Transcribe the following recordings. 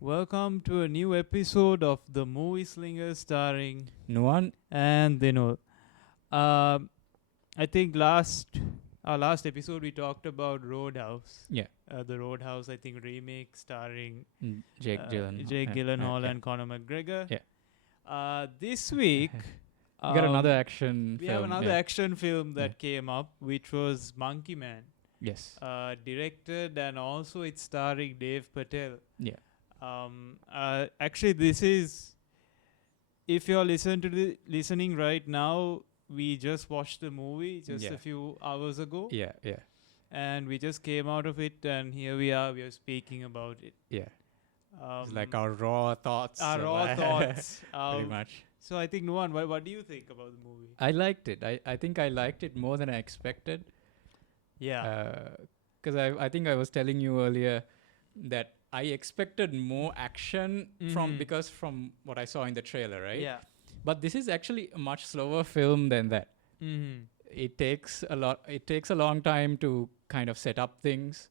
Welcome to a new episode of the Movie Slingers starring Nuan? and Dinol. Um, I think our last episode we talked about Roadhouse. Yeah. The Roadhouse, I think, remake starring Jake Gyllenhaal. Jake Gyllenhaal Yeah. and Conor McGregor. Yeah. This week, You got another um, action we film. have another yeah. action film that Yeah. came up, which was Monkey Man, Yes. directed and also it's starring Dave Patel. Yeah. Actually, this is if you're listening right now. We just watched the movie just Yeah. a few hours ago, Yeah. Yeah. and we just came out of it, and here we are. We are speaking about it. Yeah. It's like Um, our raw thoughts. our raw thoughts. Pretty much. So I think Nuwan, what do you think about the movie? I liked it. I think I liked it more than I expected. Yeah. Because I think I was telling you earlier that I expected more action Mhm. from what I saw in the trailer, right? Yeah. But this is actually a much slower film than that. Mm-hmm. It takes a long time to kind of set up things,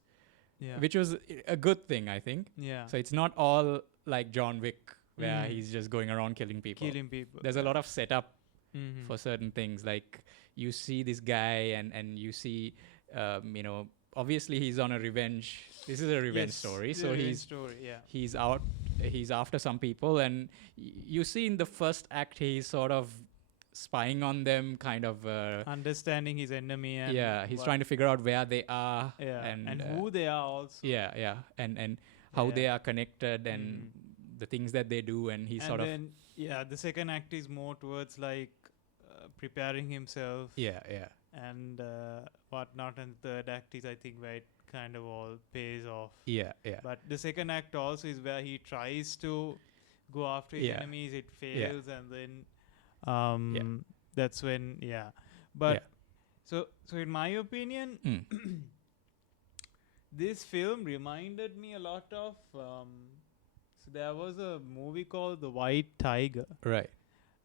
Yeah. which was a good thing, I think. Yeah. So it's not all like John Wick, where Mhm. he's just going around killing people. Killing people. There's a lot of setup Mhm. for certain things. Like you see this guy, and you see, obviously he's on a revenge. This is a revenge Yes, story, the so revenge story. Yeah. he's after some people, and you see in the first act he's sort of spying on them, kind of. Understanding his enemy and He's trying to figure out where they are, yeah, and uh, who they are also. and how they Yeah. are connected, and the things that they do, and he's And sort of then the second act is more towards like preparing himself yeah and whatnot, and the third act is I think where it kind of all pays off. yeah But the second act also is where he tries to go after his Yeah. enemies, it Yeah. fails, and then that's when But Yeah. so in my opinion, Mm. this film reminded me a lot of. So there was a movie called The White Tiger Right.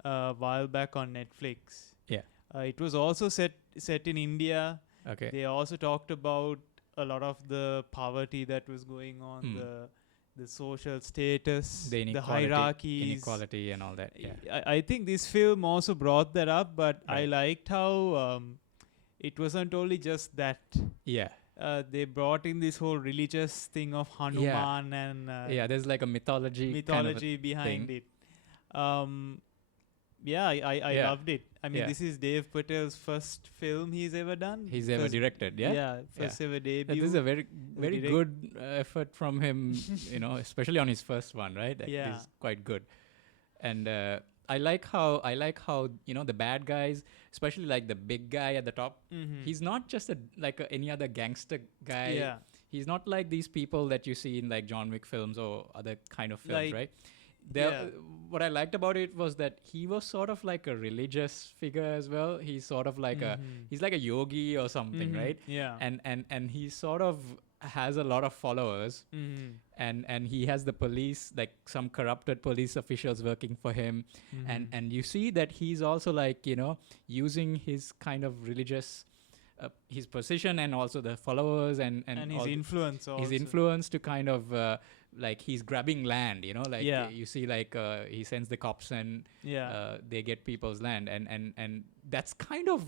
a while back on Netflix. Yeah. It was also set in India. Okay. They also talked about a lot of the poverty that was going on, Mm. the social status, The the hierarchies. inequality, and all that. Yeah. I think this film also brought that up, but I Right. liked how it wasn't only just that. Yeah. They brought in this whole religious thing of Hanuman and Yeah. There's like a mythology behind thing. it. I Yeah. loved it. I mean, Yeah. this is Dave Patel's first film he's ever done. He's ever First- directed. Yeah. first ever Yeah, debut. this is a very direct- good effort from him, especially on his first one, right? Like, Yeah. this is quite good. And I like how the bad guys, especially like the big guy at the top. Mhm. He's not just any other gangster guy. Yeah. He's not like these people that you see in like John Wick films or other kind of films, Like, right? yeah. What I liked about it was that he was sort of like a religious figure as well. He's sort of like Mhm. he's like a yogi or something, Mhm. right? Yeah. And he sort of has a lot of followers, Mhm. and he has the police, like some corrupted police officials working for him, Mhm. and you see that he's also like using his kind of religious his position, and also the followers, and and all his the- influence also. his influence to kind of like he's grabbing land, like Yeah. you see like he sends the cops, and Yeah. they get people's land, and that's kind of,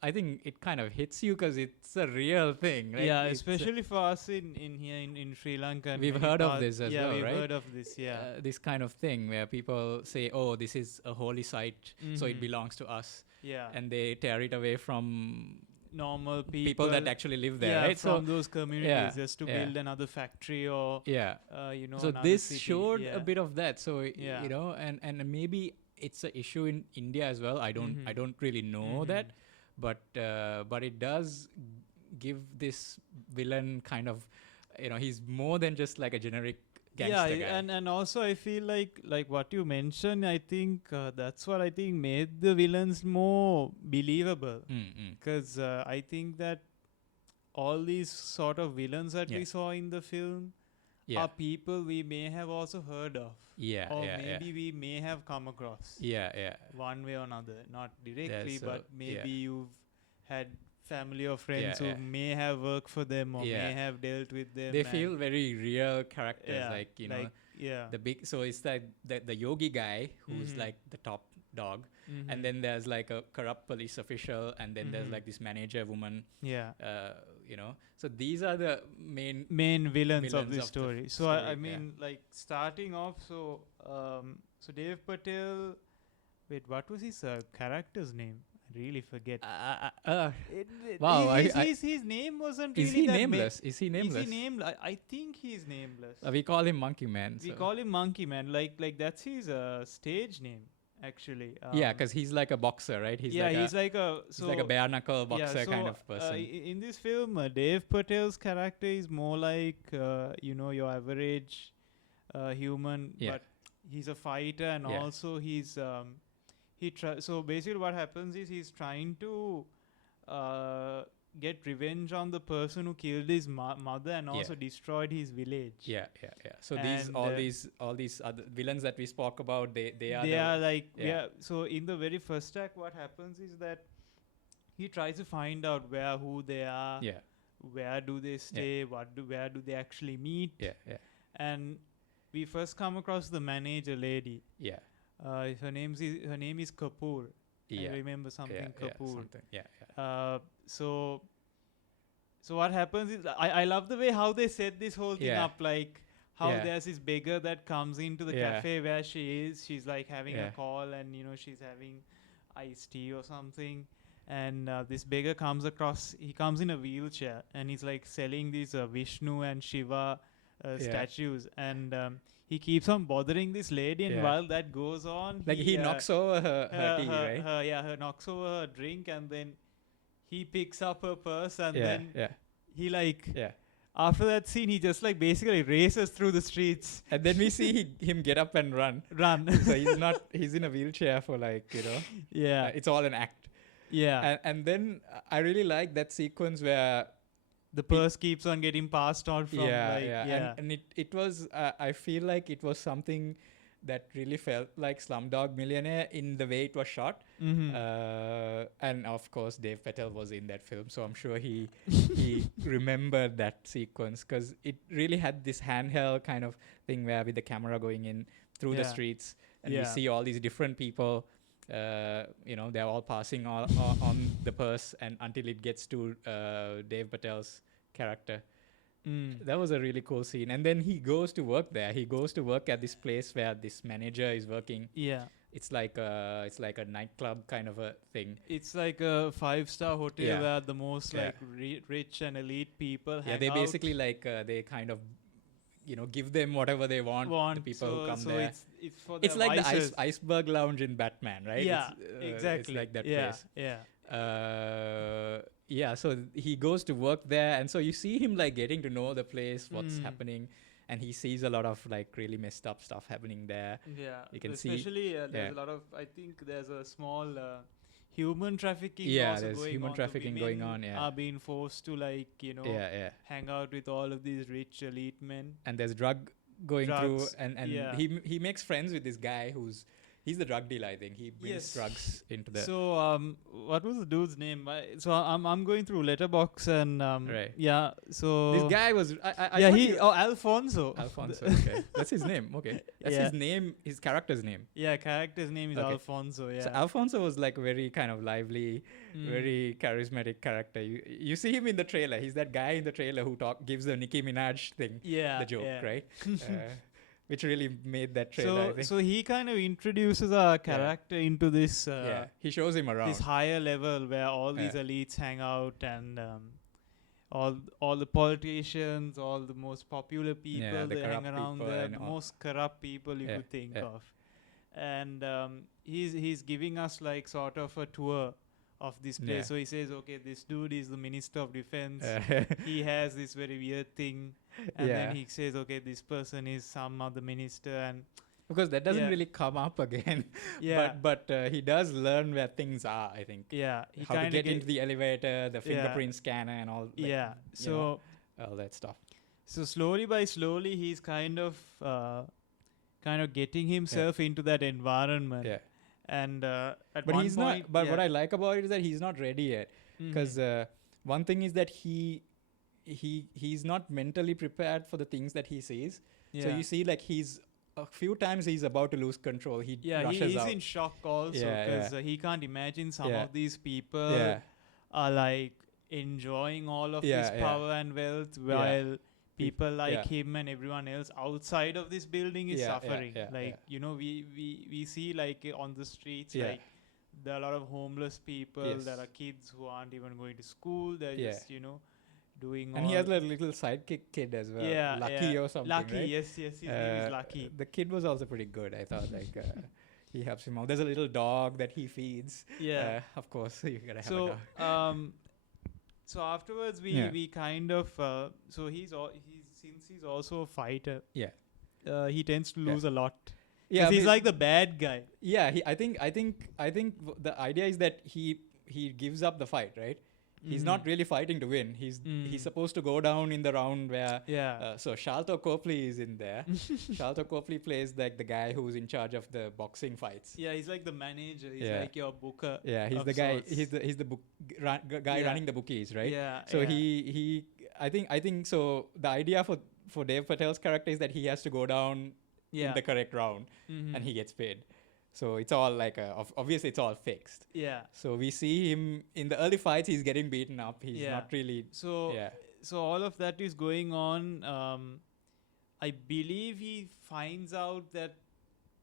I think it kind of hits you because it's a real thing, right? Yeah, It's, especially for us in here in Sri Lanka. and We've many heard of parts- this as well, we've right? heard of this. Yeah. this kind of thing where people say, oh, this is a holy site, so it Mhm. belongs to us, Yeah. and they tear it away from Normal people that actually live there, yeah, right? from those communities yeah, just to yeah. build another factory or Yeah. So another this city. showed Yeah. a bit of that. So Yeah. and maybe it's an issue in India as well. I Mhm. don't really know Mhm. that, but it does give this villain kind of, he's more than just like a generic gangster guy. and also I feel like what you mentioned, I think that's what I think made the villains more believable, because I think that all these sort of villains that Yeah. we saw in the film Yeah. are people we may have also heard of, Yeah. or yeah. maybe we may have come across Yeah. Yeah. one way or another, not directly, so, but maybe you've had family or friends Yeah, who may have worked for them or Yeah. may have dealt with them. They and- feel very real characters, yeah, like you know yeah. the big. So it's like the yogi guy who's Mhm. like the top dog, Mhm. and then there's like a corrupt police official, and then there's Mhm. like this manager woman. yeah. You know, so these are the main. Main villains of Villains the of the story. So I story, mean, like starting off, so Dev Patel. Wait, what was his character's name? I really forget. Wow, His name wasn't Is really he that nameless? Is he nameless? Is he nameless? I think he's nameless. We call him Monkey Man. We so- call him Monkey Man. Like that's his stage name actually. yeah, because he's like a boxer, right? He's like he's a, like a he's like a bare knuckle boxer kind of person. In this film, Dev Patel's character is more like your average human, Yeah. but he's a fighter and Yeah. also he's so basically what happens is he's trying to get revenge on the person who killed his mother and also destroyed his village. Yeah. So And, all these other villains that we spoke about, they are They the- are like yeah. So in the very first act, what happens is that he tries to find out who they are, yeah, where do they stay, where do they actually meet, yeah, and we first come across the manager lady. yeah, Her name is Kapoor. yeah. I remember something yeah, Kapoor. something. Yeah. So what happens is I love the way how they set this whole thing Yeah. up, like how Yeah. there's this beggar that comes into the Yeah. cafe where she is. She's like having Yeah. a call and she's having iced tea or something. And this beggar comes across. He comes in a wheelchair and he's like selling these Vishnu and Shiva statues. And he keeps on bothering this lady. And Yeah. while that goes on, Like he knocks over her tea, right? Her knocks over her drink, and then he picks up her purse, and yeah, then yeah, he like yeah. after that scene he just like basically races through the streets, And then we see him get up and run. run. So he's in a wheelchair for like, yeah, it's all an act. yeah. And then I really like that sequence where The purse keeps on getting passed on from And it was I feel like it was something that really felt like Slumdog Millionaire in the way it was shot. And of course Dev Patel was in that film, so I'm sure he remembered that sequence because it really had this handheld kind of thing where with the camera going in through the Yeah. streets, and we Yeah. see all these different people. They're all passing on the purse, and until it gets to Dev Patel's character. That was a really cool scene. And then he goes to work there. He goes to work at this place where this manager is working. Yeah. It's like a nightclub kind of a thing. It's like a 5-star hotel Yeah. where the most Yeah. like rich and elite people Yeah, hang they out. basically like they kind of give them whatever they want. The people who come there. It's for It's their like vices. the iceberg lounge in Batman, right? Yeah, It's exactly. like that yeah, place. Yeah. So he goes to work there, and so you see him like getting to know the place, what's happening, and he sees a lot of like really messed up stuff happening there. Yeah, You can see- especially there's yeah. a lot of. I think there's a small human trafficking. Yeah, also there's going human on. The trafficking going women on, yeah. are being forced to Yeah. hang out with all of these rich elite men. And there's drug going through, Drugs, and yeah. he makes friends with this guy he's the drug dealer, I think. He brings Yes. drugs into the. So what was the dude's name? So I'm going through Letterbox and Right. yeah. So This guy was. I yeah, thought Alfonso. Alfonso. Okay, that's his name. Okay, that's Yeah. his name. His character's name. Yeah, character's name is Okay. Alfonso. Yeah. So Alfonso was like very kind of lively, Mm. very charismatic character. You see him in the trailer. He's that guy in the trailer who gives the Nicki Minaj thing, yeah, the joke, yeah. right? Which really made that trailer. I think. So he kind of introduces our character into this Yeah, he shows him around. this higher level where all these Yeah. elites hang out and all the politicians, all the most popular people, the they hang corrupt around people there, and the all. most corrupt people you Yeah, could think yeah. of. And he's giving us like sort of a tour of this place. Yeah. So he says, okay, this dude is the Minister of Defense. Uh, He has this very weird thing. And Yeah. then he says, okay, this person is some other minister. And because that doesn't Yeah. really come up again. yeah, But he does learn where things are, I think. yeah, he How to kinda get into the elevator, the fingerprint scanner, and all. Like, yeah. you know, So all that stuff. so slowly by slowly, he's kind of getting himself into that environment. Yeah. And at But one he's point, not. But what I like about it is that he's not ready yet. Mhm. Because one thing is that he's not mentally prepared for the things that he sees. So you see, like, he's a few times he's about to lose control. He rushes he's out. in shock also because he can't imagine some of these people are like enjoying all of this power and wealth while people like him and everyone else outside of this building is suffering. You know, we see like on the streets like there are a lot of homeless people. There are kids who aren't even going to school. They're just, you know, doing and he has a little sidekick kid as well, Lucky or something. Lucky, right? yes, his name is Lucky. The kid was also pretty good, I thought. Like he helps him out. There's a little dog that he feeds. Of course, you gotta have a dog. So afterwards, we kind of so since he's also a fighter. He tends to lose a lot. Yeah, he's like the bad guy. Yeah, I think the idea is that he gives up the fight, right? He's not really fighting to win. He's supposed to go down in the round where so Sharlto Copley is in there. Sharlto Copley plays like the guy who's in charge of the boxing fights. Yeah, he's like the manager. He's like your booker. Yeah, he's the guy. He's the guy running the bookies, right? So I think so. The idea for Dev Patel's character is that he has to go down in the correct round, and he gets paid. So it's all like obviously it's all fixed. So we see him in the early fights. He's getting beaten up. He's not really. So all of that is going on. I believe he finds out that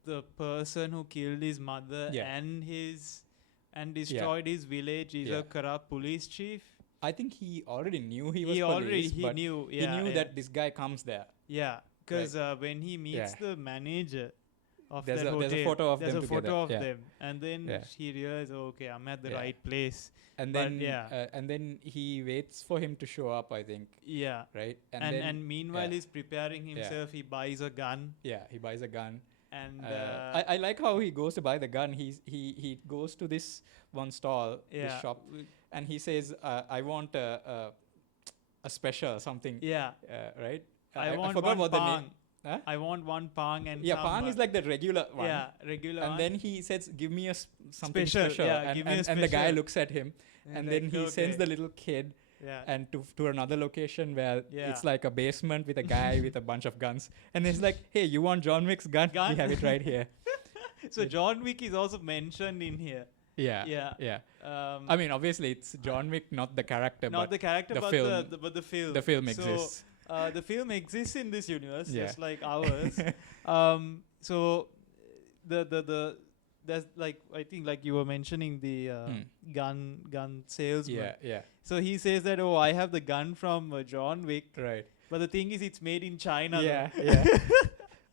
the person who killed his mother and destroyed his village is a corrupt police chief. I think he already knew he was police. He knew that this guy comes there. Yeah, because when he meets the manager of there's that hotel, there's a photo of there's them a together. photo of them, and then he realizes, okay, I'm at the right place. And then and then he waits for him to show up, I think. Yeah. Right. And meanwhile he's preparing himself. He buys a gun. Yeah, he buys a gun. And I like how he goes to buy the gun. He goes to this one stall, this shop, and he says, "I want a special something." Yeah. Right. I forgot what pang. the name. Huh? I want one pang and pang is like the regular one. Yeah, regular and one. then he says, "Give me something special." Yeah, give me a special. And the guy looks at him, and then he sends the little kid and to another location where it's like a basement with a guy with a bunch of guns. And he's like, "Hey, you want John Wick's gun? We have it right here." So John Wick is also mentioned in here. Yeah. I mean, obviously it's John Wick, not the character, not the character, but the film. The film exists. The film exists in this universe, just like ours. So there's like, I think like you were mentioning the gun salesman. Yeah. So he says that, oh, I have the gun from John Wick. Right. But the thing is, it's made in China. Yeah.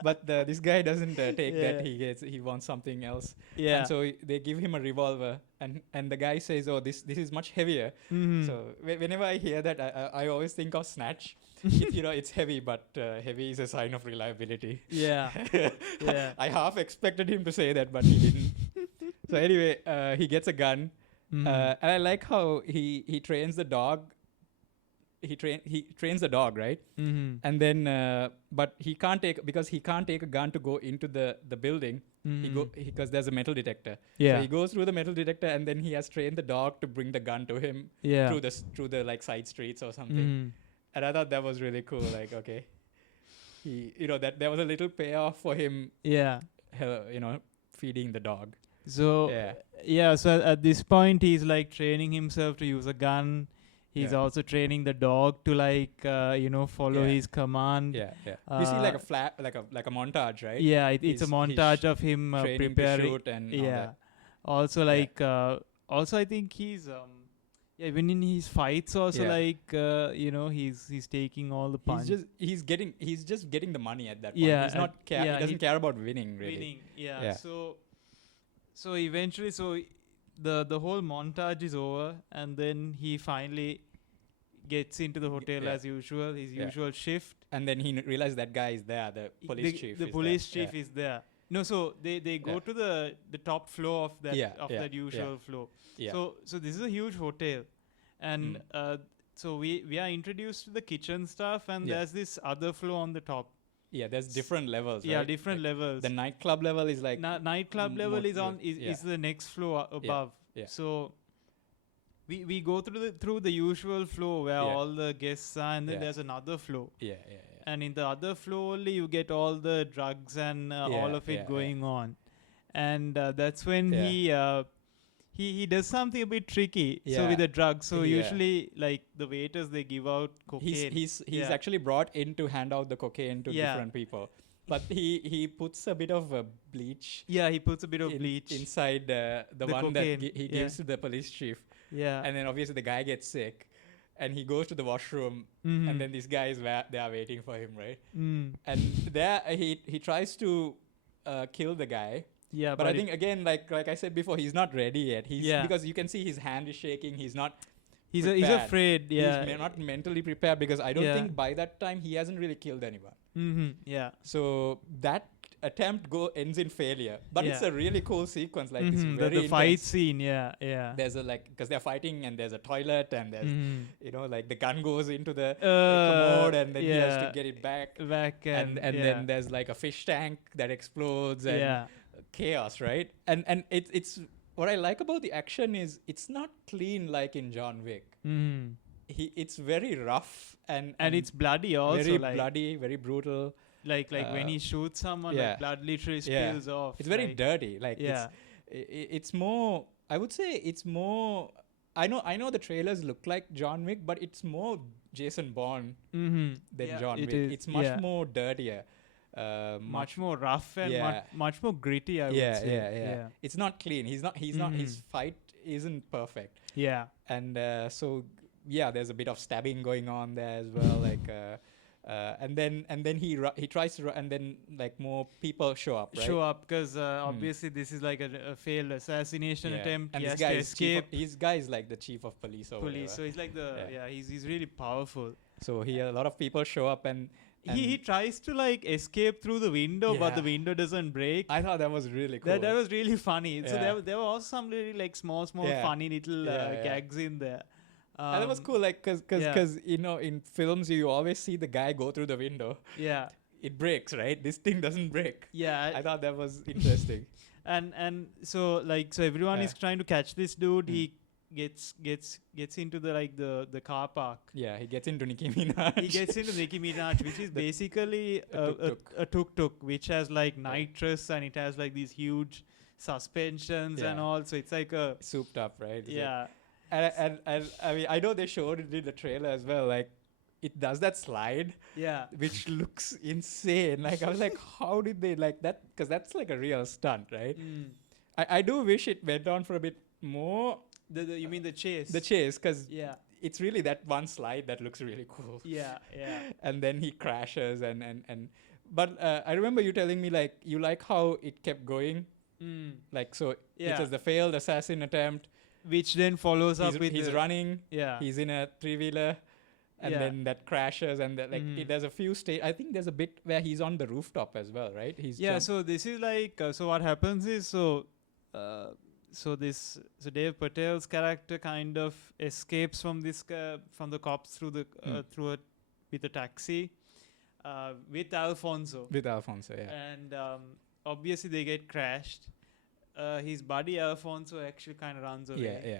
But this guy doesn't take that. He wants something else. Yeah. And so they give him a revolver, and the guy says, "Oh, this is much heavier." So whenever I hear that, I always think of Snatch. It's heavy, but heavy is a sign of reliability. Yeah. I half expected him to say that, but he didn't. So anyway, he gets a gun, and I like how he trains the dog. He trains the dog, right? And then but he can't take a gun to go into the building. Because there's a metal detector. So he goes through the metal detector, and then he has trained the dog to bring the gun to him through the like side streets or something. And I thought that was really cool. Like, okay, that there was a little payoff for him. Yeah. Feeding the dog. So so at this point he's like training himself to use a gun. He's also training the dog to like follow his command. You see like a montage, right? Yeah, it's a montage of him preparing to shoot and all that. Also like also I think he's even in his fights also he's taking all the punches. He's just getting the money at that point. He's not he doesn't care about winning really. So eventually the whole montage is over, and then he finally gets into the hotel as usual, his usual shift. And then he realizes that guy is there, the police chief. The police chief is there. No, so they go to the top floor of that usual floor. Yeah. So this is a huge hotel, and so we are introduced to the kitchen stuff, and there's this other floor on the top. Yeah, there's different levels. Yeah, right? different levels. The nightclub level is like nightclub level is the next floor above. Yeah. So we go through the usual flow where Yeah. all the guests are, and then Yeah. there's another flow. Yeah, yeah, And in the other flow only you get all the drugs and all Yeah, of it yeah, going on, and that's when Yeah. he does something a bit tricky. So Yeah. with the drugs, so Yeah. usually like the waiters, they give out cocaine. He's Yeah. actually brought in to hand out the cocaine to Yeah. different people, but he puts a bit of bleach Yeah, he puts a bit of bleach. inside the The one cocaine, that he yeah. gives to the police chief, Yeah. and then obviously the guy gets sick, and he goes to the washroom, Mhm. and then these guys they are waiting for him, right? Mm. And there he tries to kill the guy. Yeah, But I think again, like I said before, he's not ready yet. He's Yeah. because you can see his hand is shaking. He's not. he's prepared. afraid. Yeah. He's not mentally prepared because I don't Yeah. think by that time he hasn't really killed anyone. Yeah. So that attempt ends in failure. But it's Yeah. a really cool sequence. Like it's Mhm, very the fight intense. scene. Yeah. Yeah. There's a because they're fighting and there's a toilet and there's Mhm. like the gun goes into the Uh, commode and then he has to yeah. get it back. Back And yeah. then there's like a fish tank that explodes and yeah. chaos, right? And it's what I like about the action is it's not clean like in John Wick. Mhm. It's very rough and And it's bloody also. very like, bloody, very brutal. Like when he shoots someone, yeah. like blood literally Yeah. spills off. It's very like, dirty. Like Yeah. it's more. I would say it's more. I know the trailers look like John Wick, but it's more Jason Bourne Mhm. than Yeah, John it Wick. is, It's much yeah. more dirtier. Much more rough and Yeah. much more gritty. I would Yeah, say. yeah. It's not clean. He's not. His fight isn't perfect. Yeah. And so yeah, there's a bit of stabbing going on there as well. Like and then he tries to and then like more people show up, right? Show up because obviously this is like a failed assassination Yeah. attempt. And he this has guy to is chief escape. his guy is like the chief of police or Police. So whatever. he's like Yeah. he's really powerful. So he a lot of people show up and He tries to like escape through the window, but the Yeah. window doesn't break. I thought that was really cool. That was really funny. So Yeah. there were also some really like small Yeah. funny little Yeah. gags in there. and that was cool, like, yeah. because in films you always see the guy go through the window. Yeah, It breaks, right? This thing doesn't break. yeah. I thought that was interesting. and so everyone is Yeah. trying to catch this dude. He gets into the car park. Yeah, he gets into Nicki Minaj. He gets into Nicki Minaj, which is basically a a tuk-tuk, which has like nitrous and it has like these huge suspensions and Yeah. all. So it's like a souped up, right? It's like- yeah. and I mean, I know they showed it in the trailer as well. Like, it does that slide, Yeah. which looks insane. Like, I was like, how did they like that? Because that's like a real stunt, right? Mm. I do wish it went on for a bit more. You mean the chase? The chase, because Yeah. it's really that one slide that looks really cool. Yeah. Yeah. And then he crashes but I remember you telling me like you like how it kept going. Mm. Like, so it Yeah. says the failed assassin attempt. Which then follows up with He's the, running. Yeah. He's in a three-wheeler. And Yeah. then that crashes, and Mhm. there's a few I think there's a bit where he's on the rooftop as well, right? He's Yeah, so this is like so what happens is so Dev Patel's character kind of escapes from from the cops through the with a taxi with Alfonso, with Alfonso, yeah. and obviously they get crashed. His buddy Alfonso actually kind of runs away.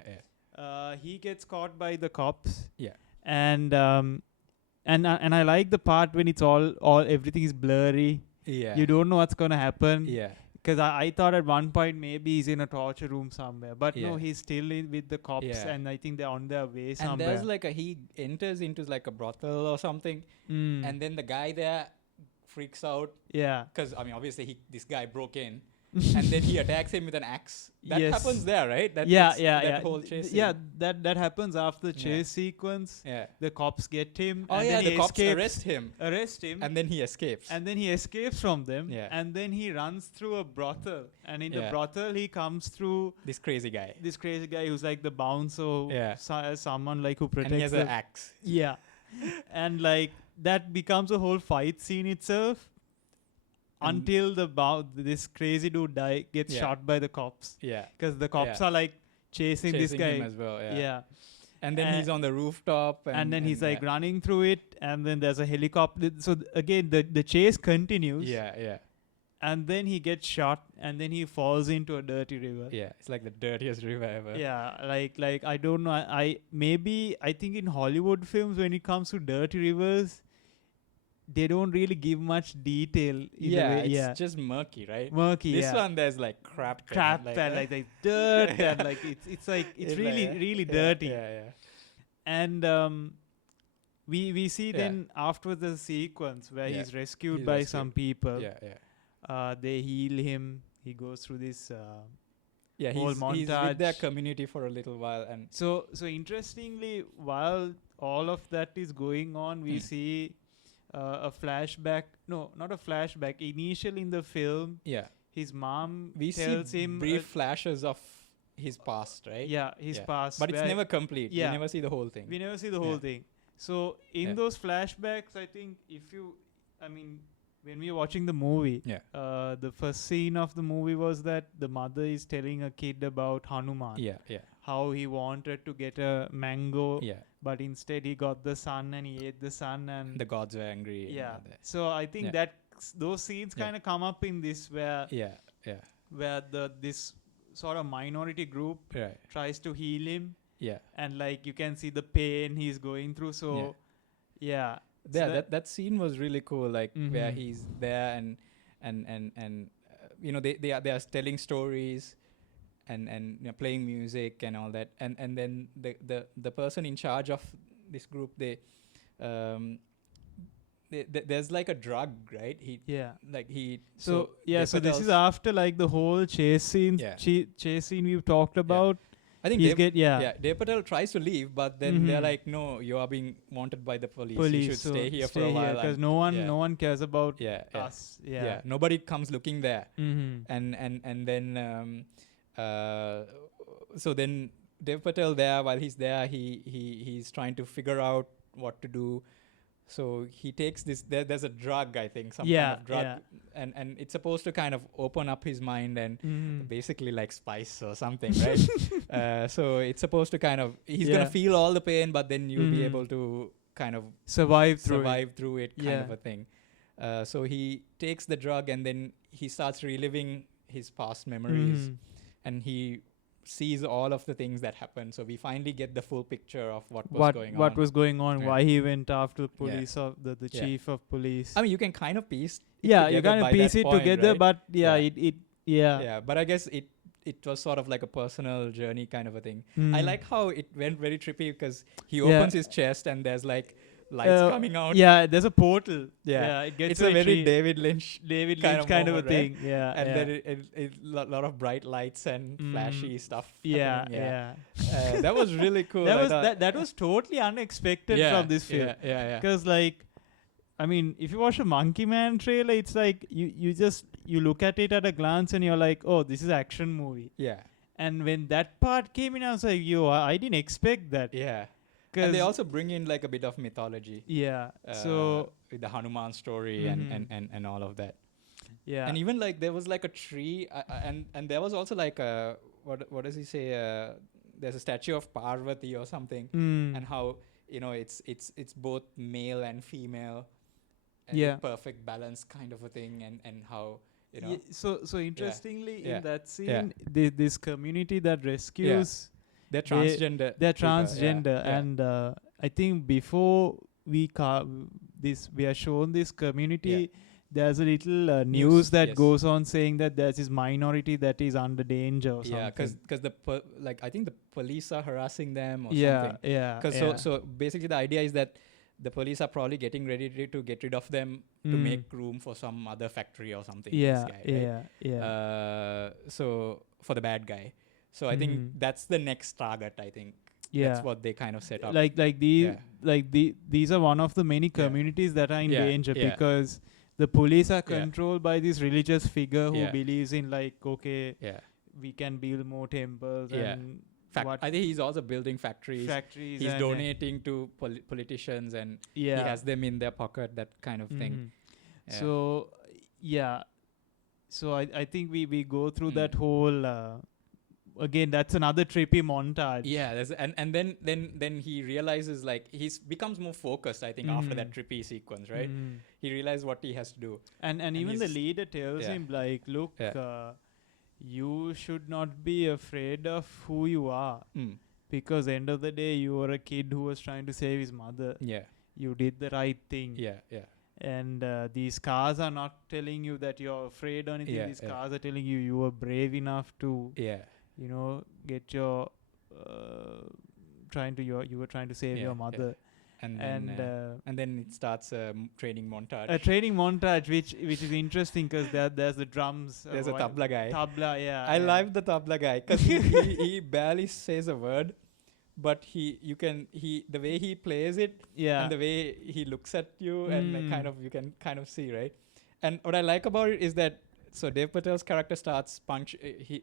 Yeah. He gets caught by the cops. Yeah. And I like the part when it's all everything is blurry. Yeah. You don't know what's gonna happen. Yeah. Because I thought at one point maybe he's in a torture room somewhere, but no, Yeah. he's still in with the cops, Yeah. and I think they're on their way And somewhere. there's like he enters into like a brothel or something, Mm. and then the guy there freaks out yeah, because I mean obviously this guy broke in, and then he attacks him with an axe. That Yes. happens there, right? That whole chase. yeah. scene. That happens after the Yeah. chase sequence. Yeah. The cops get him. Oh and yeah, then the he cops escapes, arrest him, him, and then he escapes. and then he escapes from them. Yeah. And then he runs through a brothel, and in the Yeah. brothel he comes through this crazy guy. this crazy guy who's like the bouncer, Yeah. someone like who protects. And he has the an axe. Yeah. And like that becomes a whole fight scene itself And- until this crazy dude gets Yeah. shot by the cops. Yeah. Because the cops Yeah. are like chasing this guy. him as well. Yeah. Yeah. And then And- he's on the rooftop. And then he's like yeah. running through it, and then there's a helicopter. So again, the chase continues. Yeah, yeah. and then he gets shot, and then he falls into a dirty river. Yeah, it's like the dirtiest river ever. Yeah, like I don't know. I think in Hollywood films, when it comes to dirty rivers, they don't really give much detail. In the Yeah, way, it's just murky, right? murky. This yeah. one, there's like crap, Crap and like dirt and like it's like it's really really dirty. Yeah. And we see Yeah. then after the sequence where Yeah. he's rescued He's by rescued. some people. Yeah. They heal him. He goes through this. Yeah, Whole he's with their montage. community for a little while, and So interestingly, while all of that is going on, we see a flashback. No, not a flashback. Initially in the film, yeah, his mom we tells see him brief flashes of his past, right? his Yeah. past, But it's where never complete. Yeah. We never see the whole thing. we never see the whole Yeah. thing. So in Yeah. those flashbacks, I think when we were watching the movie, Yeah. the first scene of the movie was that the mother is telling a kid about Hanuman, Yeah. how he wanted to get a mango, Yeah. but instead he got the sun and he ate the sun, and The gods were angry. and yeah. all that. So I think Yeah. that those scenes Yeah. kind of come up in this where Yeah. where this sort of minority group Right. tries to heal him, Yeah. and like you can see the pain he's going through. So yeah. So Yeah, that scene was really cool, like where Mhm. he's there and they are telling stories and playing music and all that, and then the person in charge of this group, there's like a drug, right? Yeah. So So this is after like the whole chase scene. Yeah. Chase scene we've talked about. I think He's Dev, get yeah. Dev Patel tries to leave, but then they're Mhm. like, no, you are being wanted by the police. You Police, should so stay here for a while. because and- no one cares about yeah, yeah, us. yeah. Yeah. Nobody comes looking there. Mm-hmm. And then so then Dev Patel there, while he's there, he's trying to figure out what to do. So he takes this. There's a drug, I think, some kind of drug, and it's supposed to kind of open up his mind and Mm-hmm. basically like spice or something, right? So it's supposed to kind of he's Yeah. gonna feel all the pain, but then you'll be Mhm. able to kind of Survive through it. survive through it, kind Yeah. of a thing. So he takes the drug and then he starts reliving his past memories, Mhm. and he sees all of the things that happened. So we finally get the full picture of what was going What on. was going on? Yeah. Why he went after the police of the Yeah. chief of police? I mean, you can kind of piece. Yeah, you together kind of by piece that it point, together, right? but yeah, Yeah. yeah. Yeah, but I guess it was sort of like a personal journey kind of a thing. I Mm. like how it went very trippy because he Yeah. opens his chest and there's like lights coming out. Yeah, there's a portal. Yeah. It gets It's a very treat- David Lynch David kind Lynch of kind of a moment, right? thing. Yeah, and yeah. then it lot of bright lights and flashy stuff. yeah, happening, yeah. That was really cool. That I was thought- that was totally unexpected from this film. Yeah. Because like, I mean, if you watch a Monkey Man trailer, it's like you look at it at a glance and you're like, oh, this is action movie. Yeah. And when that part came in, I was like, yo, I didn't expect that. Yeah. 'Cause And they also bring in like a bit of mythology. yeah. uh, So with the Hanuman story Mhm. and all of that. yeah. And even like there was like a tree, and there was also like a what does he say? There's a statue of Parvati or something, Mm. and how it's both male and female, and Yeah. perfect balance kind of a thing, and how So interestingly, Yeah. in that Yeah. scene, this community that rescues, they're they- transgender. they're people, transgender, yeah. and I think before we are shown this community. There's a little news that yes. goes on saying that there's this minority that is under danger or Yeah, something. because I think the police are harassing them or Yeah, something. yeah. Because yeah. so basically the idea is that the police are probably getting ready to get rid of them to Mm. make room for some other factory or something. Yeah, this guy, right? yeah. So for the bad guy. So I think Mhm. that's the next target. I think Yeah. that's what they kind of set up. like these Yeah. these are one of the many Yeah. communities that are in Yeah, danger yeah. because the police are Yeah. controlled by this religious figure who Yeah. believes in like, okay, Yeah. we can build more temples Yeah. and I think he's also building factories. factories. He's and, donating to politicians, and Yeah. he has them in their pocket. That kind of thing. Mhm. Yeah. So I think we go through Mm. that whole again, that's another trippy montage. Yeah, and then he realizes like becomes more focused. I think after that trippy sequence, right? He realizes what he has to do. And even the leader tells Yeah. him like, look, Yeah. you should not be afraid of who you are, because end of the day you were a kid who was trying to save his mother. Yeah. You did the right thing. Yeah. And these cars are not telling you that you're afraid or anything. Yeah, These cars are telling you you were brave enough to, Yeah. you know, get your you were trying to save your mother. And then it starts a training montage. A training montage, which is interesting because there's the drums. There's a tabla guy. Tabla, yeah. I love the tabla guy because he barely says a word, but the way he plays it, and the way he looks at you, and you can kind of see, right? And what I like about it is that so Dev Patel's character starts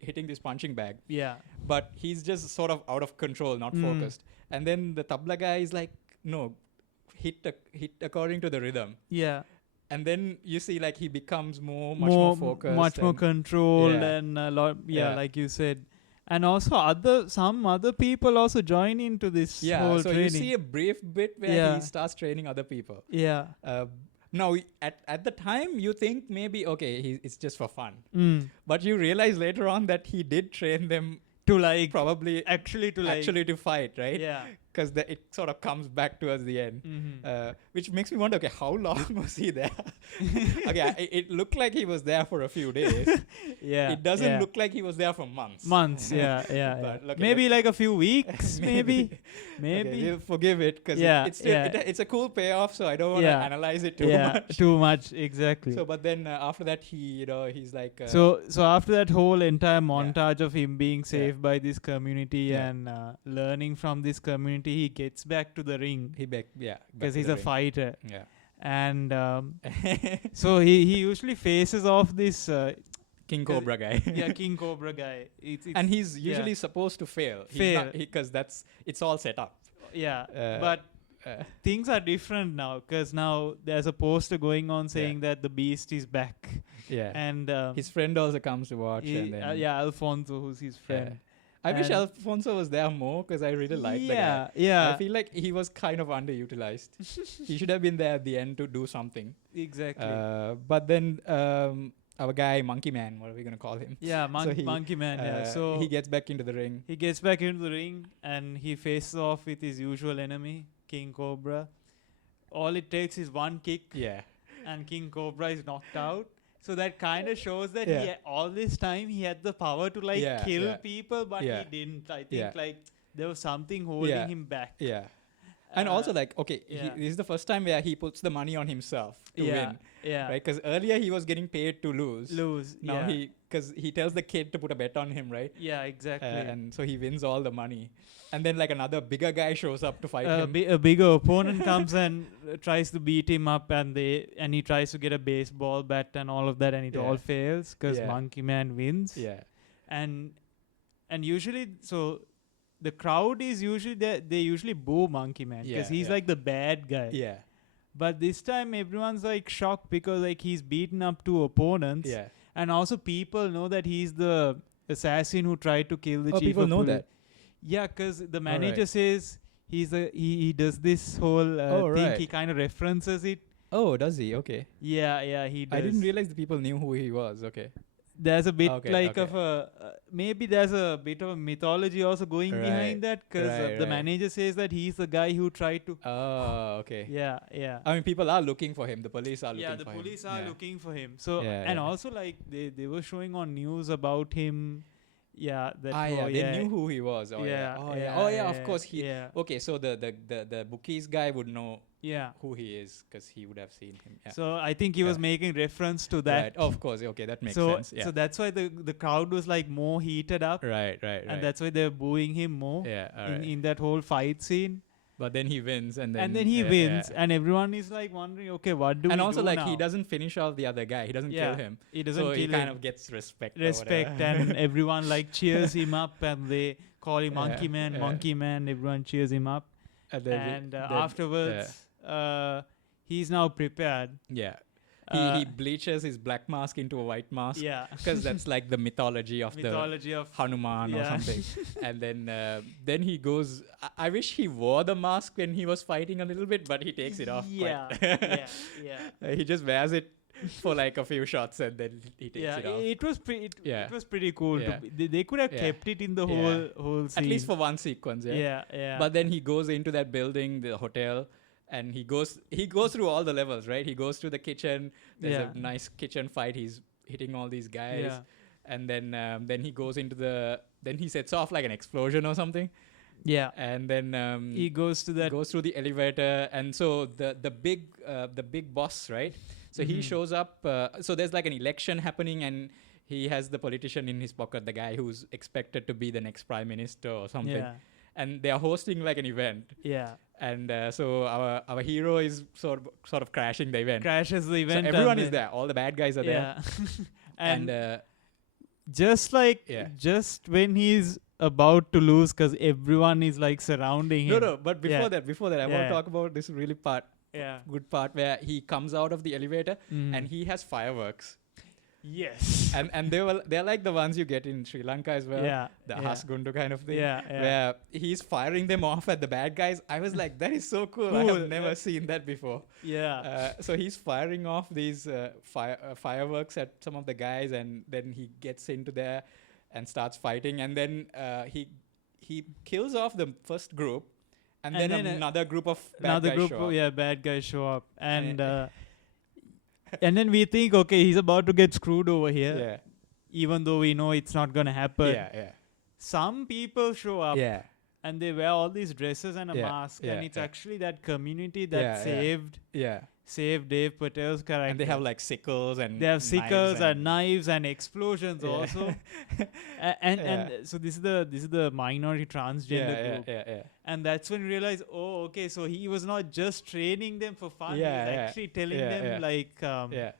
hitting this punching bag. Yeah. But he's just sort of out of control, not focused. And then the tabla guy is like, no, hit according to the rhythm. Yeah. And then you see like he becomes much more focused, much more controlled, and a lot. Yeah, like you said. And also some other people also join into this whole so training. you see a brief bit where he starts training other people. Yeah. Now, at the time, you think maybe, okay, it's just for fun. But you realize later on that he did train them to like probably actually to fight, right? Yeah. Because it sort of comes back towards the end, which makes me wonder, okay, how long was he there? Okay, it looked like he was there for a few days. Yeah. It doesn't look like he was there for months. Yeah. But, maybe like a few weeks, maybe. Okay, we'll forgive it because it's a cool payoff, so I don't want to analyze it too much. Too much, exactly. So, but then after that, he's like. So after that whole entire montage of him being saved by this community and learning from this community, he gets back to the ring. Because he's a fighter. Yeah. And so he usually faces off this King Cobra guy. King Cobra guy. And he's usually supposed to fail. Because it's all set up. Yeah. But things are different now because now there's a poster going on saying that the Beast is back. Yeah. And his friend also comes to watch. And then, Alfonso, who's his friend. I wish Alfonso was there more because I really liked the guy. Yeah. I feel like he was kind of underutilized. He should have been there at the end to do something. Exactly. But then our guy, Monkey Man, what are we going to call him? Yeah, Monkey Man. So he gets back into the ring. He gets back into the ring and he faces off with his usual enemy, King Cobra. All it takes is one kick. Yeah. And King Cobra is knocked out. So that kind of shows that all this time he had the power to kill people, but he didn't. I think there was something holding him back. Yeah. And also this is the first time where he puts the money on himself to win. Yeah. Right? Because earlier he was getting paid to lose. Now because he tells the kid to put a bet on him, right? Yeah, exactly. And so he wins all the money. And then another bigger guy shows up to fight him. A bigger opponent comes and tries to beat him up, and he tries to get a baseball bat and all of that, and it all fails because Monkey Man wins. Yeah. And usually, so the crowd is usually they usually boo Monkey Man because he's like the bad guy. Yeah. But this time everyone's shocked because he's beaten up two opponents. Yeah. And also people know that he's the assassin who tried to kill the chief. People know that. Yeah, because the manager says he does this whole thing. He kind of references it. Oh, does he? Okay. Yeah, he does. I didn't realize the people knew who he was. Okay. There's a bit of a maybe there's a bit of a mythology also going behind that because the manager says that he's the guy who tried to. Oh, okay. Yeah. I mean, people are looking for him. The police are looking for him. Yeah, the police are looking for him. So and also they were showing on news about him. Yeah, they knew who he was. Of course Okay, so the bookies guy would know who he is because he would have seen him. Yeah. So I think he was making reference to that. Right. Of course. Okay, that makes sense. Yeah. So that's why the crowd was more heated up. Right. And that's why they're booing him more. Yeah. In that whole fight scene. But then he wins, and then he wins, and everyone is wondering, okay, what do we do now? And also, he doesn't finish off the other guy. He doesn't kill him. He doesn't kill him. He kind of gets respect, and everyone cheers him up, and they call him Monkey Man, Monkey Man. Everyone cheers him up, and afterwards, he's now prepared. Yeah. he bleaches his black mask into a white mask. Yeah. Because that's like the mythology of Mythology of Hanuman or yeah. something. And then he goes. I wish he wore the mask when he was fighting a little bit, but he takes it off. Yeah. quite- yeah. He just wears it for like a few shots and then he takes Yeah, it off. it was pretty. Yeah. It was pretty cool. Yeah. They could have Yeah. kept it in the Yeah. whole scene. At least for one sequence, yeah. But then he goes into that building, the hotel, and he goes through all the levels, right? He goes to the kitchen. There's Yeah. a nice kitchen fight. He's hitting all these guys, Yeah. and then he goes into then he sets off like an explosion or something, Yeah. and then He goes to he that. goes through the elevator, and so the big boss, right? So he Mhm. shows up. So there's like an election happening, and he has the politician in his pocket, the guy who's expected to be the next prime minister or something. Yeah. And they are hosting like an event, Yeah. and so our hero is sort of crashing the event. Crashes the So event. everyone and is there. All the bad guys are there, Yeah. and just like Yeah. just when he's about to lose, because everyone is like surrounding him. no. But before Yeah. that, I want Yeah. to talk about this really Yeah. good part where he comes out of the elevator Mm. and he has fireworks. Yes. and they're like the ones you get in Sri Lanka as well. Yeah. The yeah. Hasgundu kind of thing. Yeah. Where he's firing them off at the bad guys. I was like, that is so cool. I Cool, have never yeah. seen that before. Yeah. So he's firing off these fireworks at some of the guys, and then he gets into there and starts fighting, and then he kills off the first group, and then another group of bad Another guys group. show up. Yeah. Bad guys show up, and And- and then we think, okay, he's about to get screwed over here, Yeah, even though we know it's not gonna happen. yeah, Some people show up. yeah. And they wear all these dresses and a Yeah, mask, yeah, and it's yeah. actually that community that Yeah, yeah. saved Dave Patel's character. And they have like sickles and they have knives sickles and knives and explosions Yeah. also. And so this is the minority transgender group, yeah. and that's when you realize, oh, okay, so he was not just training them for fun. Yeah, he was yeah, actually telling yeah, them yeah. like, Yeah.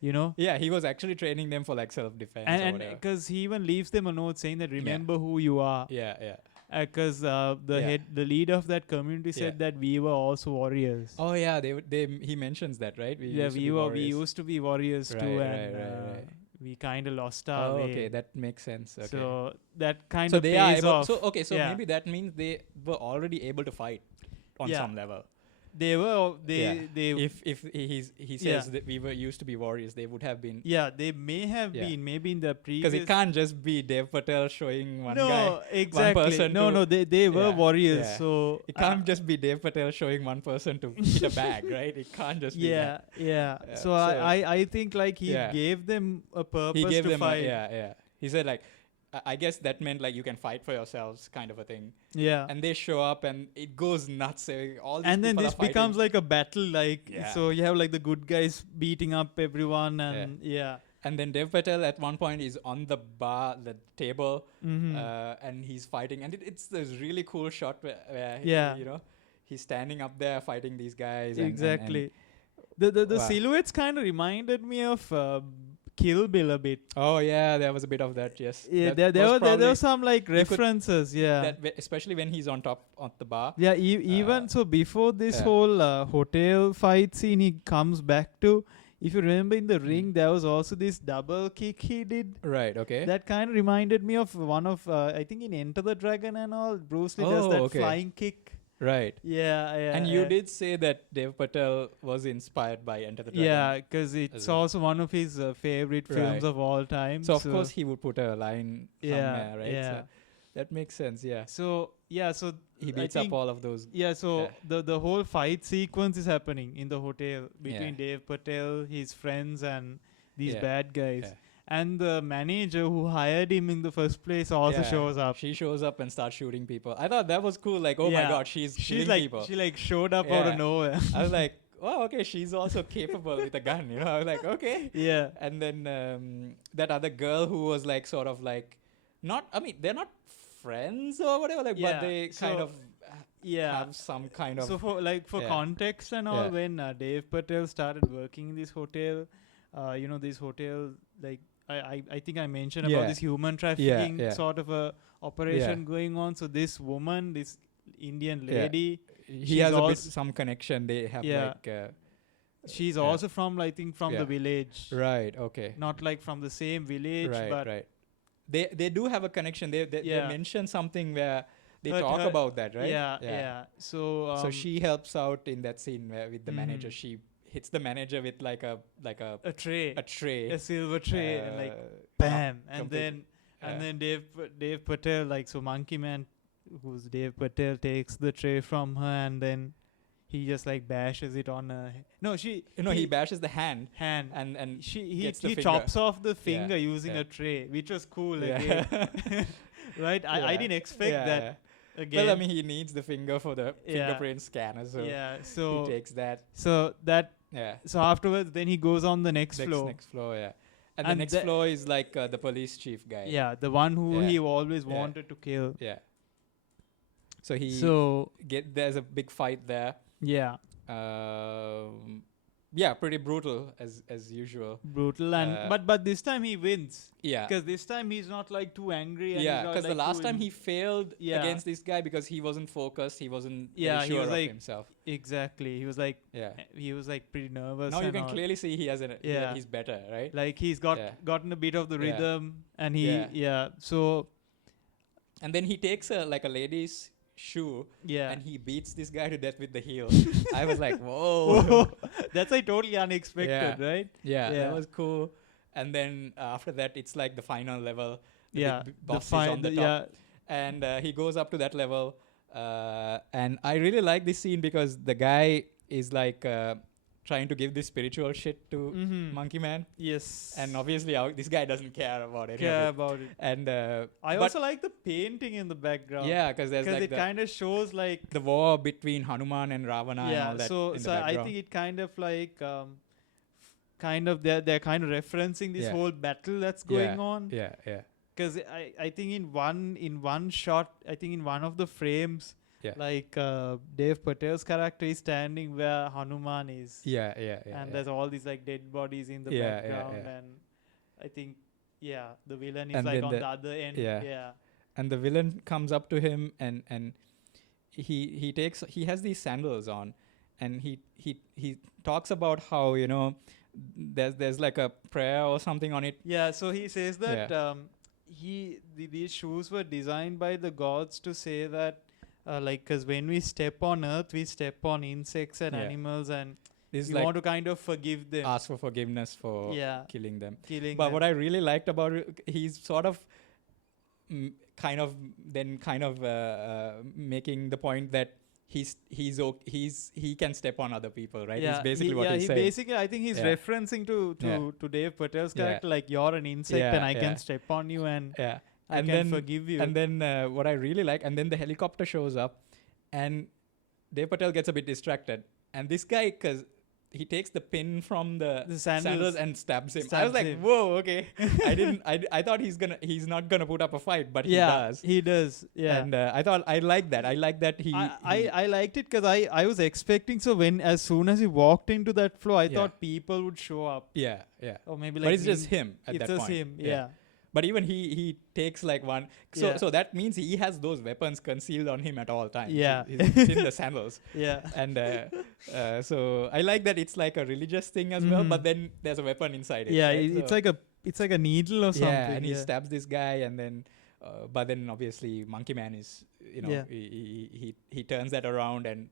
you know. Yeah, he was actually training them for like self-defense or And whatever. because he even leaves them a note saying that remember who you are, Yeah. because the Yeah. the leader of that community said Yeah. that we were also warriors. Oh yeah, he mentions that, right? We used to be we warriors. used to be warriors too, Right, and right. we kind of lost our Oh, way. okay, that makes sense. Okay. So that kind So of they are pays able. off. So Yeah. maybe that means they were already able to fight on Yeah. some level. They were Yeah. they If he says Yeah. that we were used to be warriors, they would have been. yeah, they may have Yeah. been maybe in the Because previous. it can't just be Dev Patel showing one no, guy. exactly. person No, to- no, they were Yeah, warriors. yeah. So It can't just be Dev Patel showing one person to hit a bag, right? It can't just be yeah, that. yeah. Yeah, So so- I think like he Yeah. gave them a purpose He gave to them fight. yeah. He said like, I guess that meant like you can fight for yourselves, kind of a thing. Yeah. And they show up and it goes nuts. All these And then people this are fighting. becomes like a battle, like Yeah. so you have like the good guys beating up everyone, and yeah. And then Dev Patel at one point is on the table, Mhm. and he's fighting. And it's this really cool shot where Yeah. he's standing up there fighting these guys. and- Exactly. The Wow. silhouettes kind of reminded me of Kill Bill a bit. oh yeah, there was a bit of that. Yes. Yeah, That there was were probably some like you could- references. Yeah. especially when he's on top of the bar. Yeah, even so before this yeah. whole hotel fight scene he comes back to, if you remember in the Hmm. ring there was also this double kick he did. Right. Okay. That kind of reminded me of one of I think in Enter the Dragon and all, Bruce Lee does Oh, that okay. flying kick. right. Yeah, yeah. And you yeah. did say that Dev Patel was inspired by Enter the Dragon. Yeah, because it's as well. also one of his favorite films Right. of all time. So of course he would put a line yeah, somewhere, right? yeah. So that makes sense. Yeah. So yeah, so He I beats up think- all of those. Yeah, so Yeah. the whole fight sequence is happening in the hotel between Yeah. Dave Patel, his friends, and these Yeah. bad guys. Yeah. And the manager who hired him in the first place also Yeah. shows up. She shows up and starts shooting people. I thought that was cool. Like, oh my Yeah. god, she's She's killing like people. she like showed up out Yeah. of nowhere. I was like, oh, okay, she's also capable with a gun. I was like, okay. yeah. And then that other girl who was like, sort of like, not. I mean, they're not friends or whatever. Like, Yeah, but they kind so- of Yeah. have some kind of. So for Yeah. context and all, Yeah. when Dave Patel started working in this hotel, this hotel, like I think I mentioned Yeah. about this human trafficking yeah. sort of a operation going on. So this woman, this Indian Yeah. lady, he she's has also- some connection. They have Yeah. like she's Yeah. also from, I think, from Yeah. the village. Right. Okay. Not like from the same village, Right. but Right. They do have a connection. They Yeah. mention something where they Her- talk her- about that, right? yeah. So, So she helps out in that scene where with the manager. Mhm. She hits the manager with like a a tray, a tray. a silver tray, and like uh, bam, and complete- then yeah. and then Dave Patel, like, so Monkey Man, who's Dave Patel, takes the tray from her, and then he just like bashes it on her. No, he bashes the hand hand. and He gets the finger. chops off the finger using yeah. a tray, which was cool Yeah. again. Right? I Yeah. didn't expect Yeah, that yeah. again. Well, I mean, he needs the finger for the Yeah. fingerprint scanner, so yeah. he So takes that. yeah. So afterwards, then he goes on the next floor. Next floor, yeah. And the And next the- floor is like the police chief guy. Yeah, the one who Yeah. he always Yeah. wanted to kill. Yeah. So he So there's a big fight there. yeah, Yeah, pretty brutal as usual. brutal, and Uh, but this time he wins Yeah. because this time he's not like too angry. And Yeah, he's not, because the like, last too time he failed Yeah. against this guy because he wasn't focused. He wasn't Yeah, very he sure was of like- himself. exactly. He was like Yeah. pretty nervous. Now you and can all. clearly see he has Yeah. he's better, right? Like he's Yeah. gotten a bit of the Yeah. rhythm, and Yeah. So And then he takes a lady's shoe yeah, and he beats this guy to death with the heel. I was like, whoa. Whoa. That's like totally unexpected, Yeah. right? Yeah, Yeah. that was cool. And then after that, it's like the final level. The Yeah, big boss is on the top. yeah, And he goes up to that level. And I really like this scene because the guy is like trying to give this spiritual shit to Mhm. Monkey Man. Yes, And obviously, this guy doesn't care about any care of it. about it. And I but- also like the painting in the background. yeah, because there's because like it the, kind of shows like the war between Hanuman and Ravana and all that so in the so I background. think it kind of like kind of they're kind of referencing this Yeah. whole battle that's going on. Yeah, yeah. Because I think in one shot, I think in one of the frames, Yeah. like Dave Patel's character is standing where Hanuman is, Yeah, and yeah. there's all these like dead bodies in the Yeah, yeah, background, yeah. and I think the villain is And like then on the- the other end. yeah. Yeah. And the villain comes up to him and he has these sandals on, and he talks about how there's like a prayer or something on it. Yeah, so he says that these shoes were designed by the gods to say that, because when we step on earth, we step on insects and Yeah. animals, and This is we like want to kind of forgive them. ask for forgiveness for Yeah. killing them. Killing But them. what I really liked about it, he's sort of kind of making the point that he can step on other people, right? Yeah, It's basically what he's he saying. basically, I think he's Yeah. referencing to Dave Patel's Yeah. character, like, you're an insect Yeah, and I yeah. can step on you and Yeah. I And can then- forgive you. And then what I really like, and then the helicopter shows up, and Dev Patel gets a bit distracted, and this guy, because he takes the pin from the sandals and stabs him. I stabs was like, him. whoa, okay. I thought he's not gonna put up a fight, but he does. he does. Yeah. And I thought I like that. I like that he. I liked it because I was expecting, so as soon as he walked into that floor, I Yeah. thought people would show up, yeah, yeah. or maybe like But it's just him at it's that just point. him. Yeah. But even he takes like one. So Yeah. so that means he has those weapons concealed on him at all times. Yeah. He's in the sandals. Yeah. And so I like that it's like a religious thing as well, Mhm. but then there's a weapon inside it. Yeah, right? it's like a needle or something. Yeah, and he stabs this guy, and then but then obviously Monkey Man is Yeah. he turns that around and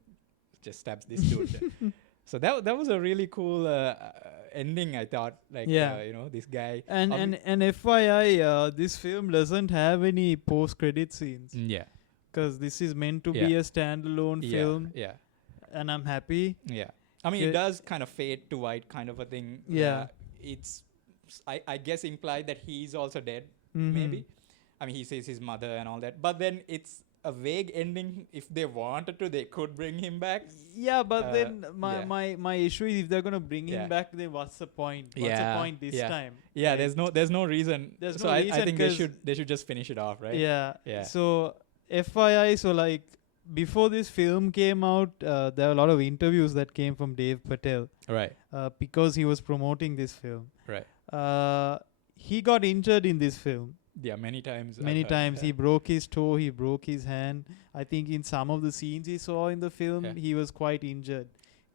just stabs this dude. So that was a really cool ending, I thought. Like Yeah. this guy And obvi- and FYI, this film doesn't have any post-credit scenes yeah because this is meant to be Yeah. a standalone yeah film, yeah and I'm happy. yeah. I mean, Yeah. it does kind of fade to white, kind of a thing. Yeah. It's I guess implied that he's also dead. Mhm. Maybe. I mean, he says his mother and all that, but then it's a vague ending. If they wanted to, they could bring him back. Yeah, but then yeah. my issue is if they're gonna bring Yeah. him back, then what's the point? What's the Yeah, point this yeah. time? Yeah, Like, there's no reason. There's so no I reason think 'cause- they should just finish it off, right? Yeah. Yeah. So FYI, so like before this film came out, there were a lot of interviews that came from Dave Patel Right. because he was promoting this film. Right. He got injured in this film. Yeah, many times. I've Many heard, times yeah. he broke his toe, he broke his hand. I think in some of the scenes he saw in the film, Yeah. he was quite injured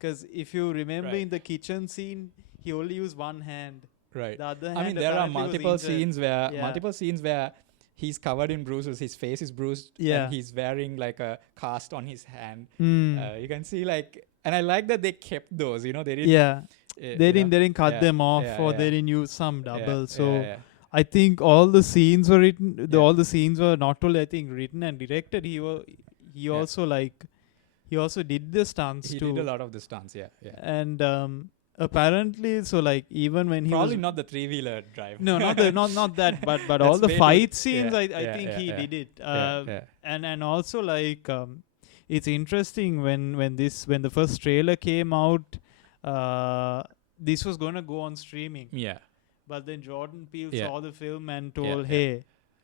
because if you remember Right. in the kitchen scene, he only used one hand. Right. The other hand. I mean, there are apparently was multiple injured. scenes where he's covered in bruises. His face is bruised, Yeah. and he's wearing like a cast on his hand. Mm. You can see like, and I like that they kept those. You know, they didn't. Yeah. They didn't cut Yeah, them off, yeah, or yeah. they didn't use some double. Yeah, So yeah. I think all the scenes were written. Yeah. All the scenes were not only I think written and directed. He Yeah. also he also did the stunts He too. did a lot of the stunts. Yeah, yeah. And apparently, so like even when he Probably was not the 3-wheeler drive. no, not that, but all That's the way too- fight scenes, yeah, I yeah, think yeah, he yeah. did it. Yeah. And also like it's interesting when the first trailer came out, this was gonna go on streaming, Yeah. but then Jordan Peele Yeah. saw the film and told, yeah. "Hey,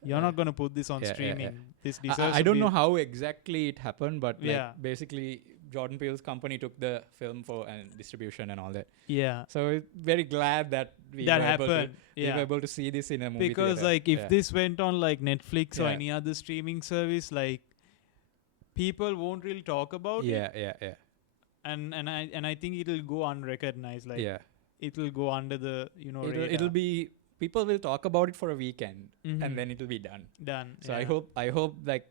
you're Yeah. not gonna put this on Yeah, yeah, streaming. yeah. This deserves." I to don't be know how exactly it happened, but like Yeah. basically Jordan Peele's company took the film for and distribution and all that. Yeah, So very glad that we that were able to happened. we were Yeah, able to see this in a movie because theater. like if Yeah. this went on like Netflix or Yeah. any other streaming service, like people won't really talk about it. yeah. And I think it'll go unrecognized. Like Yeah. it'll go under the It'll radar. be people will talk about it for a weekend Mhm. and then it'll be done. done. So I hope like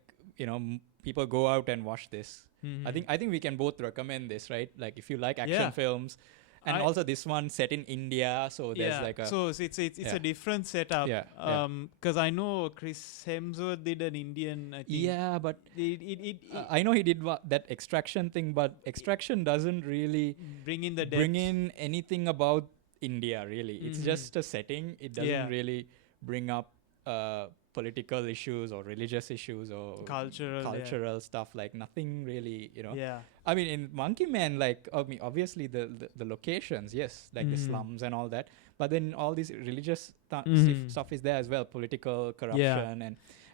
people go out and watch this. Mhm. I think we can both recommend this, right? Like if you like action Yeah. films, and I- also this one set in India, so there's like a so it's Yeah. a different setup. Yeah, yeah. Because I know Chris Hemsworth did an Indian. I think. yeah, but It I know he did that extraction thing, but extraction doesn't really bring in the bring depth. in anything about India. Really, it's Mhm. just a setting. It doesn't Yeah. really bring up political issues or religious issues or Cultural, stuff. Like nothing really, Yeah. I mean, in Monkey Man, like obviously the locations, yes, like the Mhm. slums and all that. But then all these religious Mhm. stuff is there as well, political corruption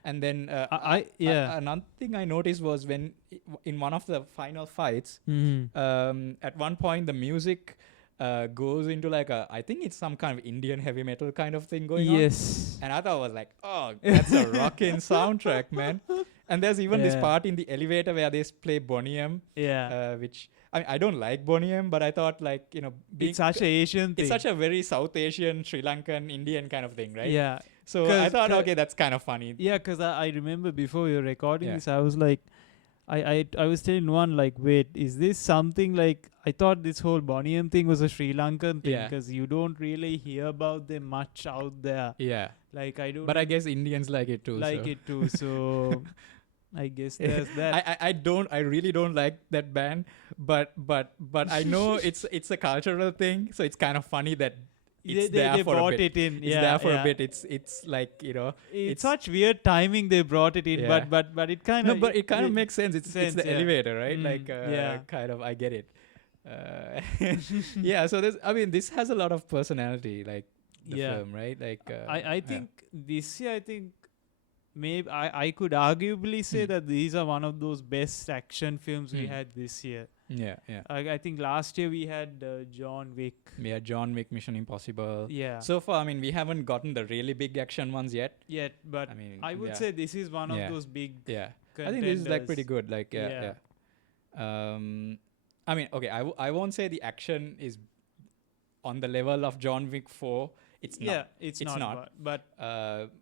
and then another thing I noticed was when in one of the final fights, Mhm. at one point the music goes into like I think it's some kind of Indian heavy metal kind of thing going on. Yes. And I thought was like, oh, that's a rocking soundtrack, man. And there's even this Yeah. part in the elevator where they play Boney M, Yeah. which I don't like Boney M, but I thought like being It's such a Asian thing. it's such a very South Asian, Sri Lankan, Indian kind of thing, right? Yeah. So I 'Cause- thought, 'cause- okay, that's kind of funny. Yeah, because I remember before we were recording Yeah. this, I was like, I was telling one like, wait, is this something like? I thought this whole Boney M thing was a Sri Lankan thing Yeah. because you don't really hear about them much out there. Yeah, Like I don't but I guess Indians like it too. like so. it too. So I guess there's that. I really don't like that band, but I know it's a cultural thing, so it's kind of funny that it's there they for brought a bit. it in. It's yeah, there for yeah. a bit. It's like It's such weird timing they brought it in, Yeah. but it kind no, of but it kind of makes sense. It's sense, the yeah. elevator, right? Mm, Like yeah. kind of I get it. Yeah, so this has a lot of personality, like the Yeah. film, right? Like I think this year, I think maybe I could arguably say Hmm. that these are one of those best action films we Hmm. had this year. yeah. I think last year we had John Wick. Yeah, John Wick, Mission Impossible. Yeah. So far, I mean, we haven't gotten the really big action ones yet. Yet, but I mean, I would yeah. say this is one Yeah. of those big. Yeah, I think this is like pretty contenders. good. Like yeah. I mean, okay, I won't say the action is on the level of John Wick 4. It's Yeah, not. it's It's not, not. but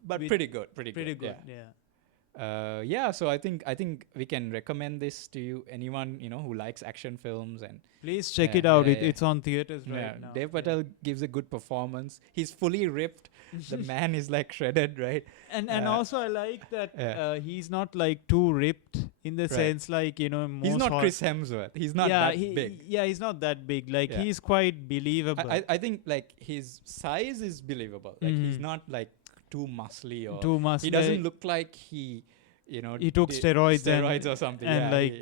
But with- pretty good. Pretty pretty good. good. Yeah. Yeah. So I think we can recommend this to you, anyone who likes action films and Please check Yeah, it out. yeah, It's on theaters right yeah, now. Dev Yeah. Patel gives a good performance. He's fully ripped. The man is like shredded, right? And Uh, also I like that yeah. he's not like too ripped in the Right. sense like most He's not hor- Chris Hemsworth. He's not yeah, that big. Yeah, he's not that big. Like Yeah. he's quite believable. I think like his size is believable. Like he's Mhm. not like too muscly or Too much. he doesn't look like he He took did steroids or something. and yeah, like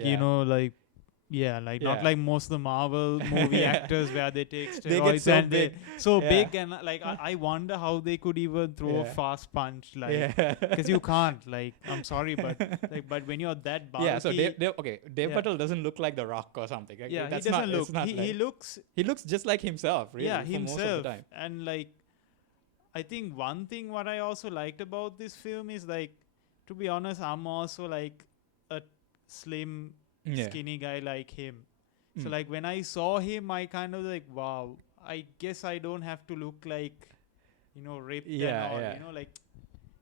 yeah. not Yeah. like most of the Marvel movie Yeah. actors where they take steroids They get so and big. so Yeah. big and like I wonder how they could even throw a Yeah. fast punch like Yeah. because you can't like I'm sorry but when you're that bulky Yeah, so Dev Yeah. Patel doesn't look like The Rock or something. Like, yeah, he that's doesn't not, look it's not he like- looks he looks just like himself, really, yeah for most of himself the time. and like I think one thing what I also liked about this film is like to be honest I'm also like a slim Yeah. skinny guy like him So like when I saw him, I kind of like, wow, I guess I don't have to look like, ripped and all. You know, like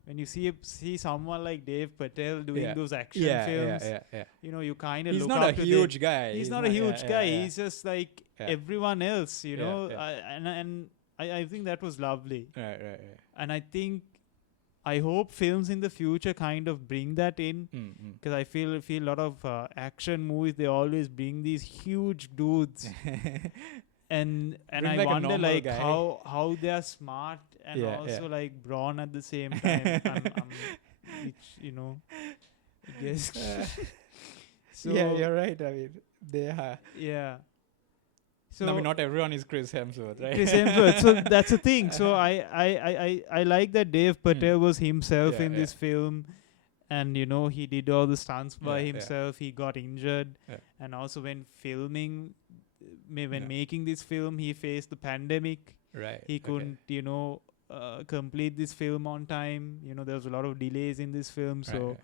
when you see someone like Dave Patel doing those action films, you kind of He's look not a up to huge them. guy. He's not a huge guy. He's just like everyone else, Yeah. And I think that was lovely. Right. And I hope films in the future kind of bring that in, because I feel a lot of action movies, they always bring these huge dudes, and Bring I like a wonder normal like guy. how they are smart and also like brawn at the same time. Which I guess. So yeah, you're right. I mean, they are. yeah. So I mean, not everyone is Chris Hemsworth, right? Chris Hemsworth. So that's the thing. So I like that Dave Patel was himself in this film, and he did all the stunts by himself. He got injured, and also when filming, when making this film, he faced the pandemic. Right. He couldn't, complete this film on time. There was a lot of delays in this film. So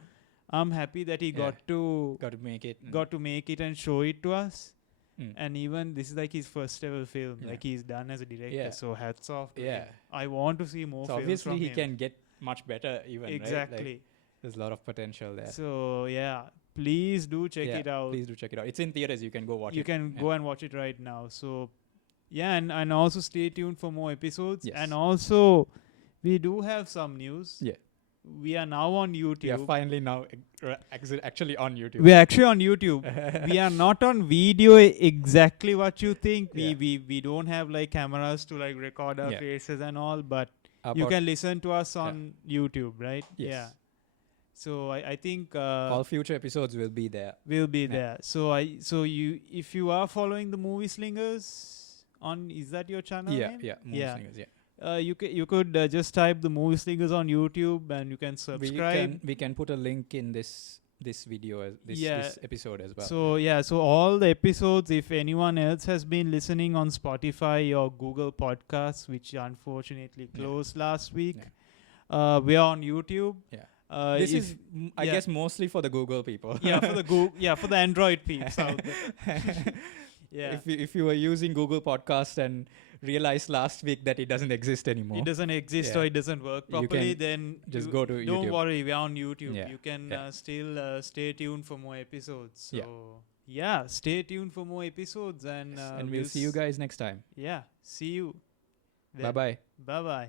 I'm happy that he got to make it. make it and show it to us. And even this is like his first ever film, like he's done as a director. So hats off to him. I want to see more films obviously from he him. can get much better even. Exactly. Right? Like, there's a lot of potential there. So yeah, please do check it out. Please do check it out. It's in theaters. You can go watch it. You can go and watch it right now. So yeah, and also stay tuned for more episodes. Yes. And also we do have some news. Yeah. We are now on YouTube. We are finally now actually on YouTube. We're actually on YouTube. We are not on video exactly what you think. We don't have like cameras to like record our faces and all, but you can listen to us on YouTube, right? Yes. Yeah. So I think all future episodes will be there. There. So if you are following the Movie Slingers is that your channel name? Movie Slingers, you could just type the Movie Slingers on YouTube and you can subscribe. We can put a link in this video this episode as well. So all the episodes, if anyone else has been listening on Spotify or Google Podcasts, which unfortunately closed last week, we are on YouTube. This is I guess mostly for the Google people. For the Android peeps out there. If you were using Google Podcast and realized last week that it doesn't exist anymore. It doesn't exist or it doesn't work properly, then just go to YouTube. Don't worry, we're on YouTube. You can still stay tuned for more episodes. So stay tuned for more episodes and we'll see you guys next time. See you. Bye-bye. Bye-bye.